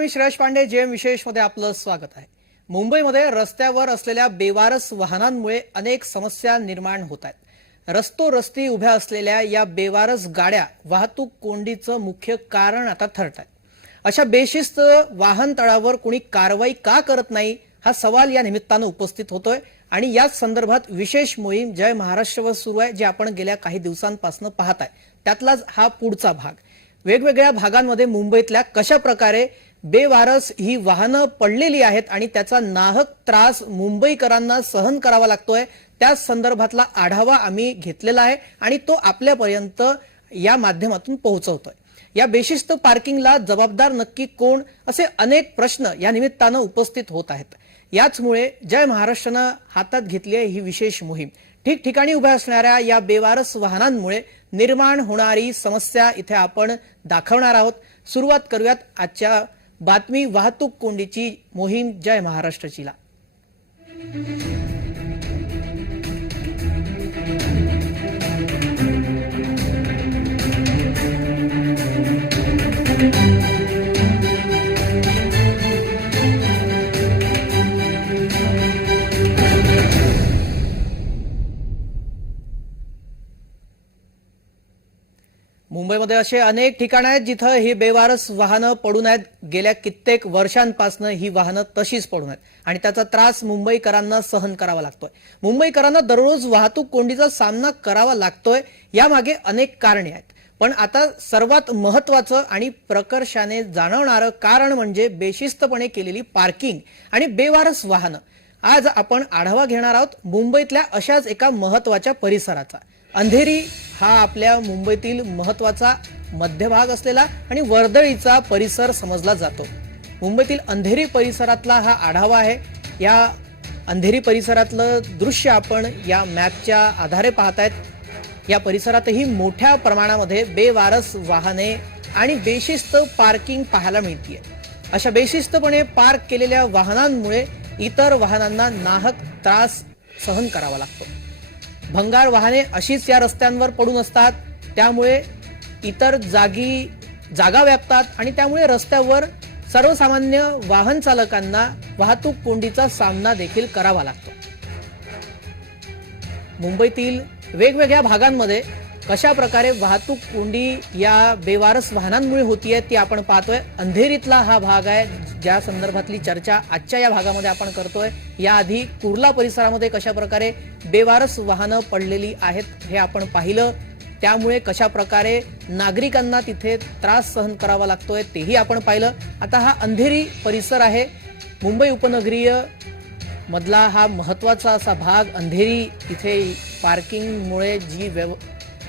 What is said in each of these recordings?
मी श्रेयश पांडे जेम विशेषमध्ये आपलं स्वागत आहे. मुंबईमध्ये रस्त्यावर असलेल्या बेवारस वाहनांमुळे अनेक समस्या निर्माण होत आहेत. रस्तो रस्ती उभ्या असलेल्या या बेवारस गाड्या वाहतूक कोंडीचं मुख्य कारण आता ठरत आहे अशा बेशिस्त वाहन तळावर कुणी कारवाई का करत नाही हा सवाल या निमित्तानं उपस्थित होतोय. आणि याच संदर्भात विशेष मोहीम जय महाराष्ट्रवर सुरू आहे जे आपण गेल्या काही दिवसांपासून पाहत आहे. त्यातलाच हा पुढचा भाग. वेगवेगळ्या भागांमध्ये मुंबईतल्या कशा प्रकारे बेवारस ही वाहनं पडलेली आहेत आणि त्याचा नाहक त्रास मुंबईकरांना सहन करावा लागतोय. त्या संदर्भातला आढावा आम्ही घेतलेला आहे आणि तो आपल्यापर्यंत या माध्यमातून पोहोचवतोय. या बेशिस्त पार्किंगला जबाबदार नक्की कोण असे अनेक प्रश्न या निमित्तानं उपस्थित होत आहेत. याचमुळे जय महाराष्ट्रानं हातात घेतली आहे ही विशेष मोहीम. ठिकठिकाणी उभ्या असणाऱ्या या बेवारस वाहनांमुळे निर्माण होणारी समस्या इथे आपण दाखवणार आहोत. सुरुवात करूयात आजच्या बातमी वाहतूक कोंडीची मोहीम जय महाराष्ट्रचीला मुंबईमध्ये असे अनेक ठिकाण आहेत जिथं ही बेवारस वाहनं पडून आहेत. गेल्या कित्येक वर्षांपासून ही वाहनं तशीच पडून आहेत. आणि त्याचा त्रास मुंबईकरांना सहन करावा लागतोय. मुंबईकरांना दररोज वाहतूक कोंडीचा सामना करावा लागतोय यामागे अनेक कारणे आहेत. पण आता सर्वात महत्वाचं आणि प्रकर्षाने जाणवणारं कारण म्हणजे बेशिस्तपणे केलेली पार्किंग आणि बेवारस वाहनं. आज आपण आढावा घेणार आहोत मुंबईतल्या अशाच एका महत्त्वाच्या परिसराचा. अंधेरी हा आपल्या मुंबईतील महत्त्वाचा मध्यभाग असलेला आणि वर्दळीचा परिसर समजला जातो. मुंबईतील अंधेरी परिसरातला हा आढावा आहे. या अंधेरी परिसरातलं दृश्य आपण या मॅपच्या आधारे पाहतायत. या परिसरातही मोठ्या प्रमाणामध्ये बेवारस वाहने आणि बेशिस्त पार्किंग पाहायला मिळतीये. अशा बेशिस्तपणे पार्क केलेल्या वाहनांमुळे इतर वाहनांना नाहक त्रास सहन करावा लागतो. भंगार वाहने अशीच या रस्त्यांवर पडून असतात. त्यामुळे इतर जागी जागा व्यापतात आणि त्यामुळे रस्त्यावर सर्वसामान्य वाहन चालकांना वाहतूक कोंडीचा सामना देखील करावा लागतो. मुंबईतील वेगवेगळ्या भागांमध्ये कशा प्रकारे वाहतूक कोंडी या बेवारस वाहनांमुळे होती आहे ती आपण पाहतोय. अंधेरीतला हा भाग आहे ज्या संदर्भातली चर्चा आजच्या या भागामध्ये आपण करतोय. याआधी कुर्ला परिसरामध्ये कशा प्रकारे बेवारस वाहनं पडलेली आहेत हे आपण पाहिलं. त्यामुळे कशा प्रकारे नागरिकांना तिथे त्रास सहन करावा लागतोय तेही आपण पाहिलं. आता हा अंधेरी परिसर आहे. मुंबई उपनगरीय मधला हा महत्त्वाचा असा भाग. अंधेरी इथे पार्किंगमुळे जी व्यव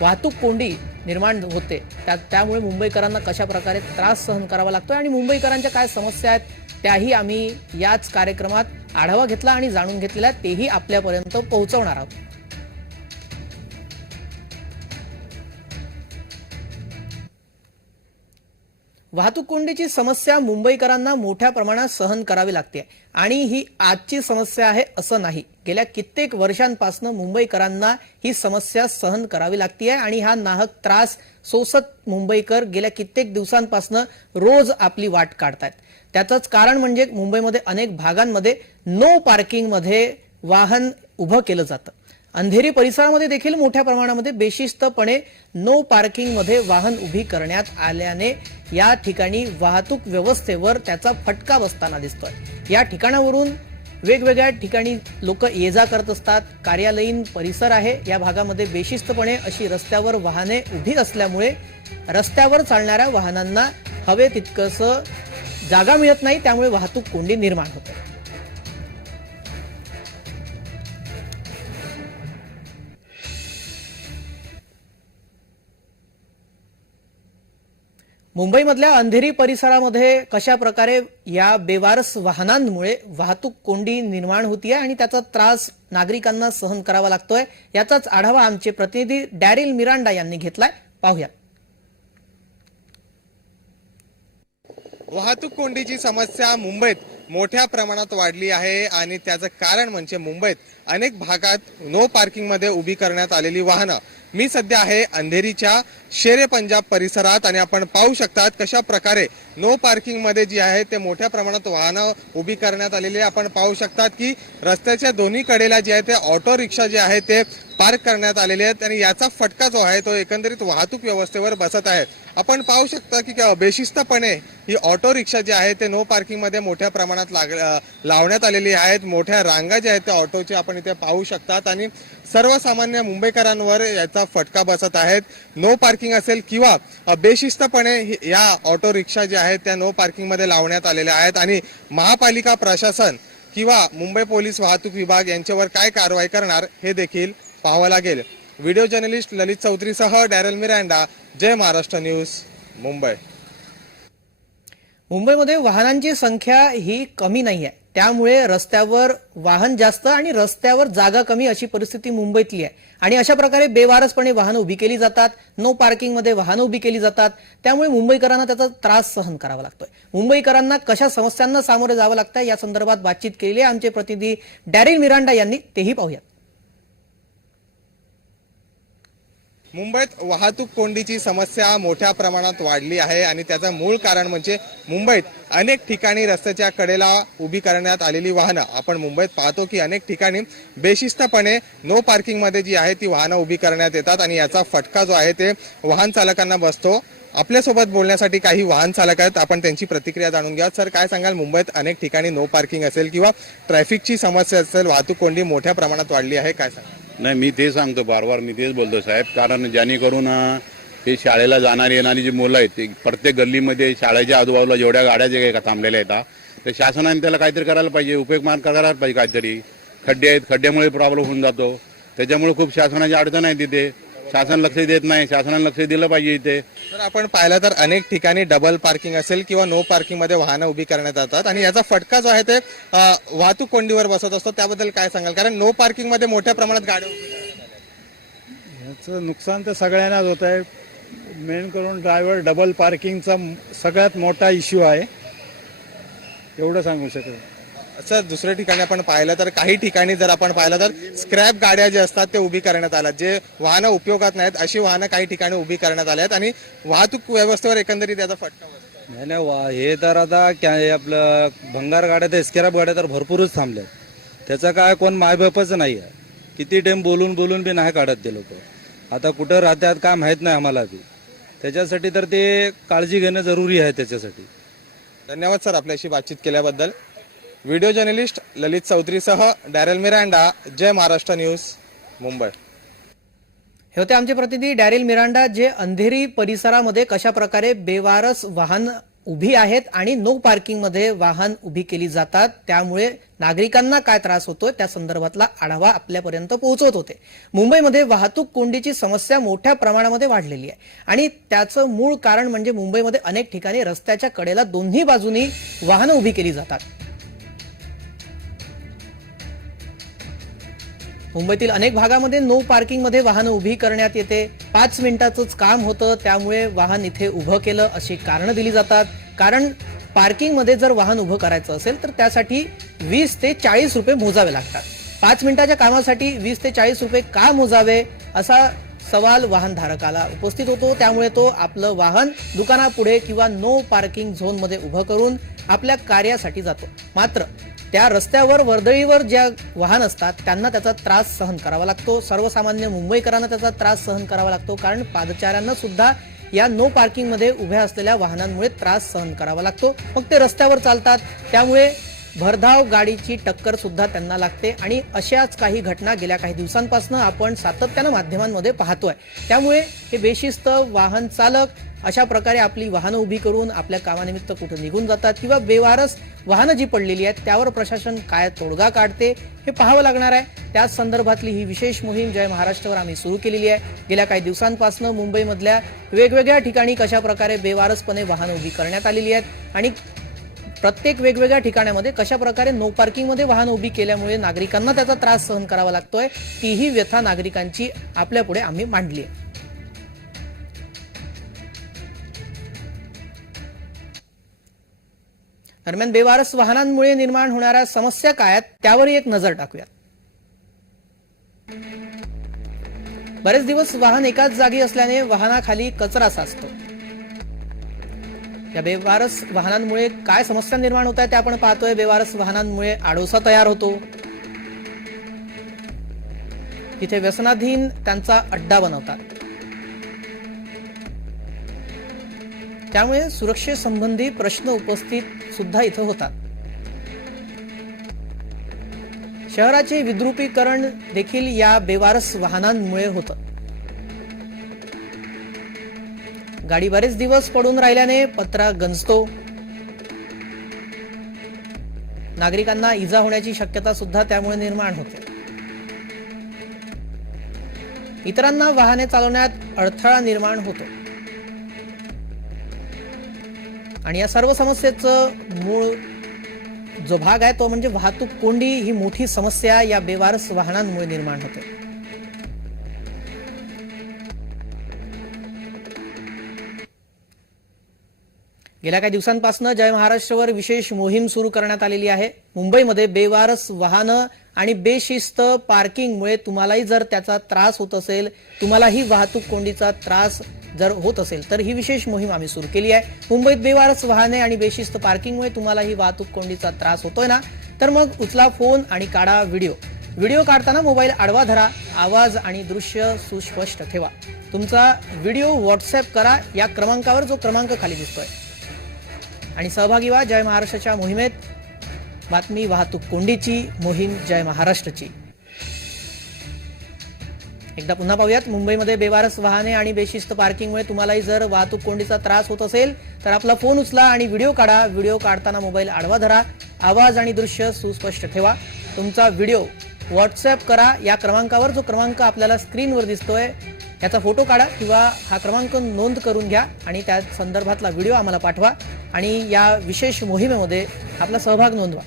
वाहतूक कोंडी निर्माण होते. त्या त्यामुळे मुंबईकरांना कशा प्रकारे त्रास सहन करावा लागतोय आणि मुंबईकरांच्या काय समस्या आहेत त्याही आम्ही याच कार्यक्रमात आढावा घेतला आणि जाणून घेतलेला तेही आपल्यापर्यंत पोहोचवणार आहोत. वाहतूक कोंडीची समस्या मुंबईकरांना मोठ्या प्रमाणात सहन करावी लागते. आणि ही आजची समस्या आहे असं नाही. गेल्या कित्येक वर्षांपासून मुंबईकरांना ही समस्या सहन करावी लागते आणि हा नाहक त्रास सोसत मुंबईकर गेल्या कित्येक दिवसांपासून रोज आपली वाट काढतायत. त्याचंच कारण म्हणजे मुंबईमध्ये अनेक भागांमध्ये नो पार्किंगमध्ये वाहन उभं केलं जातं. अंधेरी परिसरामध्ये देखील मोठ्या प्रमाणामध्ये बेशिस्तपणे नो पार्किंगमध्ये वाहन उभी करण्यात आल्याने या ठिकाणी वाहतूक व्यवस्थेवर त्याचा फटका बसताना दिसतोय. या ठिकाणावरून वेगवेगळ्या ठिकाणी लोक ये जा करत असतात. कार्यालयीन परिसर आहे. या भागामध्ये बेशिस्तपणे अशी रस्त्यावर वाहने उभी असल्यामुळे रस्त्यावर चालणाऱ्या वाहनांना हवे तितकंसं जागा मिळत नाही. त्यामुळे वाहतूक कोंडी निर्माण होते. मुंबईमधल्या अंधेरी परिसरामध्ये कशा प्रकारे या बेवारस वाहनांमुळे वाहतूक कोंडी निर्माण होतीये आणि त्याचा त्रास नागरिकांना सहन करावा लागतोय याचाच आढावा आमचे प्रतिनिधी डॅरिल मिरांडा यांनी घेतलाय. पाहूया. वाहतूक कोंडीची समस्या मुंबईत मोठ्या प्रमाणात वाढली आहे आणि त्याचं कारण म्हणजे मुंबईत अनेक भागात नो पार्किंगमध्ये उभी करण्यात आलेली वाहनं. मी सध्या आहे अंधेरीच्या शेरे पंजाब परिसरात आणि आपण पाहू शकतात कशा प्रकारे नो पार्किंगमध्ये जी आहे ते मोठ्या प्रमाणात वाहनं उभी करण्यात आलेली आहे. आपण पाहू शकतात की रस्त्याच्या दोन्ही कडेला जे आहे ते ऑटो रिक्षा जे आहे ते पार्क करण्यात आलेले आहेत आणि याचा फटका जो आहे तो एकंदरीत वाहतूक व्यवस्थेवर बसत आहे. आपण पाहू शकता की बेशिस्तपणे ही ऑटो रिक्षा जी आहे ते नो पार्किंगमध्ये मोठ्या प्रमाणात लाग लावण्यात आलेली आहेत. मोठ्या रांगा ज्या आहेत त्या ऑटोची आपण इथे पाहू शकतात आणि सर्वसामान्य मुंबईकरांवर याचा फटका बसत आहेत. नो पार्किंग असेल किंवा बेशिस्तपणे या ऑटो रिक्षा ज्या आहेत त्या नो पार्किंगमध्ये लावण्यात आलेल्या आहेत आणि महापालिका प्रशासन किंवा मुंबई पोलीस वाहतूक विभाग यांच्यावर काय कारवाई करणार हे देखील पाहावं लागेल. व्हिडिओ जर्नलिस्ट ललित चौधरीसह डॅरल मिरांडा जय महाराष्ट्र न्यूज मुंबई. मुंबईमध्ये वाहनांची संख्या ही कमी नाही आहे. त्यामुळे रस्त्यावर वाहन जास्त आणि रस्त्यावर जागा कमी अशी परिस्थिती मुंबईतली आहे. आणि अशा प्रकारे बेवारसपणे वाहनं उभी केली जातात. नो पार्किंगमध्ये वाहनं उभी केली जातात. त्यामुळे मुंबईकरांना त्याचा त्रास सहन करावा लागतोय. मुंबईकरांना कशा समस्यांना सामोरे जावं लागतं या संदर्भात बातचीत केलेली आहे आमचे प्रतिनिधी डॅरिल मिरांडा यांनी. तेही पाहूयात. मुंबईत वाहतूक कोंडीची समस्या मोठ्या प्रमाणात वाढली आहे आणि त्याचं मूळ कारण म्हणजे मुंबईत अनेक ठिकाणी रस्त्याच्या कडेला उभी करण्यात आलेली वाहनं. आपण मुंबईत पाहतो की अनेक ठिकाणी बेशिस्तपणे नो पार्किंगमध्ये जी आहे ती वाहनं उभी करण्यात येतात आणि याचा फटका जो आहे ते वाहन चालकांना बसतो. आपल्यासोबत बोलण्यासाठी काही वाहन चालक आहेत. आपण त्यांची प्रतिक्रिया जाणून घ्या सर काय सांगाल? मुंबईत अनेक ठिकाणी नो पार्किंग असेल किंवा ट्रॅफिकची समस्या असेल वाहतूक कोंडी मोठ्या प्रमाणात वाढली आहे काय सांगाल? नाही मी ते सांगतो बार बार मी तेच बोलतो साहेब. कारण जेणेकरून ते शाळेला जाणारी येणारी जी मुलं आहेत ते प्रत्येक गल्लीमध्ये शाळेच्या आजूबाजूला जेवढ्या गाड्या जे काही थांबलेल्या आहेत तर शासनाने त्याला काहीतरी करायला पाहिजे उपयोग मार्ग करायला पाहिजे काहीतरी. खड्डे आहेत खड्ड्यामुळे प्रॉब्लेम होऊन जातो. त्याच्यामुळे खूप शासनाची अडचण आहे तिथे. शासन लक्ष देत नाही. शासनाने लक्ष दिलं पाहिजे इथे. तर आपण पाहिलं तर अनेक ठिकाणी डबल पार्किंग असेल किंवा नो पार्किंगमध्ये वाहनं उभी करण्यात येतात. आणि याचा फटका जो आहे ते अ, वाहतूक कोंडीवर बसत असतो. त्याबद्दल काय सांगाल? कारण नो पार्किंगमध्ये मोठ्या प्रमाणात गाड्या उभी करण्यात याचं नुकसान तर सगळ्यांनाच होत आहे. मेन करून ड्रायव्हर डबल पार्किंगचा म- सगळ्यात मोठा इश्यू आहे. एवढं सांगू शकतो असं दुसऱ्या ठिकाणी आपण पाहिलं तर काही ठिकाणी जर आपण पाहिलं तर स्क्रॅप गाड्या ज्या असतात ते उभी करण्यात आल्या जे वाहनं उपयोगात नाहीत अशी वाहनं काही ठिकाणी उभी करण्यात आल्या आहेत आणि वाहतूक व्यवस्थेवर एकंदरीत याचा फटका बसतो नाही नाही वा हे तर आता क्या हे आपलं भंगार गाड्या तर स्क्रॅप गाड्या तर भरपूरच थांबल्या त्याचा काय कोण मायबापच नाही आहे. किती टाइम बोलून बोलून बी नाही काढत ते लोक. आता कुठं राहतात काय माहीत नाही आम्हाला बी. त्याच्यासाठी तर ते काळजी घेणं जरुरी आहे त्याच्यासाठी. धन्यवाद सर आपल्याशी बातचीत केल्याबद्दल. व्हिडिओ जर्नलिस्ट ललित चौधरीसह डॅरेल मिरांडा जय महाराष्ट्र न्यूज मुंबई. हे होते आमचे प्रतिनिधी डॅरिल मिरांडा जे अंधेरी परिसरामध्ये कशा प्रकारे बेवारस वाहन उभी आहेत आणि नो पार्किंगमध्ये वाहन उभी केली जातात त्यामुळे नागरिकांना काय त्रास होतोय त्या संदर्भातला आढावा आपल्यापर्यंत पोहोचवत होते. मुंबईमध्ये वाहतूक कोंडीची समस्या मोठ्या प्रमाणामध्ये वाढलेली आहे. आणि त्याचं मूळ कारण म्हणजे मुंबईमध्ये अनेक ठिकाणी रस्त्याच्या कडेला दोन्ही बाजूनी वाहनं उभी केली जातात. मुंबईतील अनेक भागामध्ये नो पार्किंगमध्ये वाहनं उभी करण्यात येते. पाच मिनिटाचंच काम होतं त्यामुळे वाहन इथे उभं केलं अशी कारणं दिली जातात. कारण पार्किंगमध्ये जर वाहन उभं करायचं असेल तर त्यासाठी वीस ते चाळीस रुपये मोजावे लागतात. पाच मिनिटाच्या कामासाठी वीस ते चाळीस रुपये का मोजावे असा सवाल वाहनधारकाला उपस्थित होतो. त्यामुळे तो आपलं वाहन दुकानापुढे किंवा नो पार्किंग झोनमध्ये उभं करून आपल्या कार्यासाठी जातो. मात्र त्या रस्त्यावर वर्दळीवर ज्या वाहन असतात त्यांना त्याचा त्रास सहन करावा लागतो. सर्वसामान्य मुंबईकरांना त्याचा त्रास सहन करावा लागतो कारण पादचाऱ्यांना सुद्धा या नो पार्किंगमध्ये उभ्या असलेल्या वाहनांमुळे त्रास सहन करावा लागतो. मग ते रस्त्यावर चालतात. त्यामुळे भरधाव गाडीची टक्कर सुद्धा त्यांना लागते. आणि अशाच काही घटना गेल्या काही दिवसांपासून आपण सातत्यानं माध्यमांमध्ये पाहतोय. त्यामुळे हे बेशिस्त वाहन चालक अशा प्रकारे आपली वाहनं उभी करून आपल्या कामानिमित्त कुठं निघून जातात किंवा बेवारस वाहनं जी पडलेली आहेत त्यावर प्रशासन काय तोडगा काढते हे पाहावं लागणार आहे. त्याच संदर्भातली ही विशेष मोहीम जय महाराष्ट्रावर आम्ही सुरू केलेली आहे. गेल्या काही दिवसांपासून मुंबईमधल्या वेगवेगळ्या ठिकाणी कशा प्रकारे बेवारसपणे वाहनं उभी करण्यात आलेली आहेत आणि प्रत्येक वेगवेगळ्या ठिकाणामध्ये कशा प्रकारे नो पार्किंगमध्ये वाहन उभी केल्यामुळे नागरिकांना त्याचा त्रास सहन करावा लागतोय तीही व्यथा नागरिकांची आपल्यापुढे आम्ही मांडली आहे. दरम्यान बेवारस वाहनांमुळे निर्माण होणाऱ्या समस्या काय आहेत त्यावरही एक नजर टाकूयात बरेच दिवस वाहन एकाच जागी असल्याने वाहनाखाली कचरा साचतो. या बेवारस वाहनांमुळे काय समस्या निर्माण होत आहेत ते आपण पाहतोय. बेवारस वाहनांमुळे आडोसा तयार होतो. तिथे व्यसनाधीन त्यांचा अड्डा बनवतात. त्यामुळे सुरक्षेसंबंधी प्रश्न उपस्थित सुद्धा इथं होतात. शहराचे विद्रुपीकरण देखील या बेवारस वाहनांमुळे होतं. गाडी बरेच दिवस पडून राहिल्याने पत्रा गंजतो. नागरिकांना इजा होण्याची शक्यता सुद्धा त्यामुळे निर्माण होते. इतरांना वाहने चालवण्यात अडथळा निर्माण होतो. आणि या सर्व समस्येचं मूळ जो भाग आहे तो म्हणजे वाहतूक कोंडी ही मोठी समस्या या बेवारस वाहनांमुळे निर्माण होते. गेल्या काही दिवसांपासून जय महाराष्ट्रवर विशेष मोहीम सुरू करण्यात आलेली आहे. मुंबईमध्ये बेवारस वाहनं आणि बेशिस्त पार्किंगमुळे तुम्हालाही जर त्याचा त्रास होत असेल तुम्हालाही वाहतूक कोंडीचा त्रास जर होत असेल तर ही विशेष मोहीम आम्ही सुरू केली आहे. मुंबईत बेवारस वाहने आणि बेशिस्त पार्किंगमुळे तुम्हालाही वाहतूक कोंडीचा त्रास होतोय ना? तर मग उचला फोन आणि काढा व्हिडिओ. व्हिडिओ काढताना मोबाईल आडवा धरा आवाज आणि दृश्य सुस्पष्ट ठेवा. तुमचा व्हिडिओ व्हॉट्सअप करा या क्रमांकावर जो क्रमांक खाली दिसतोय. आणि सहभागी व्हा. जय महाराष्ट्राच्या मोहिमेत. बातमी वाहतूक कोंडीची मोहीम जय महाराष्ट्रची. एकदा पुन्हा पाहूयात. मुंबईमध्ये बेवारस वाहने आणि बेशिस्त पार्किंगमुळे तुम्हालाही जर वाहतूक कोंडीचा त्रास होत असेल तर आपला फोन उचला आणि व्हिडिओ काढा. व्हिडिओ काढताना मोबाईल आडवा धरा. आवाज आणि दृश्य सुस्पष्ट ठेवा. तुमचा व्हिडिओ व्हॉट्सअप करा. या क्रमांकावर जो क्रमांक आपल्याला स्क्रीनवर दिसतोय याचा फोटो काढा किंवा हा क्रमांक नोंद करून घ्या आणि त्या संदर्भातला व्हिडिओ आम्हाला पाठवा आणि या विशेष मोहिमेमध्ये आपला सहभाग नोंदवा.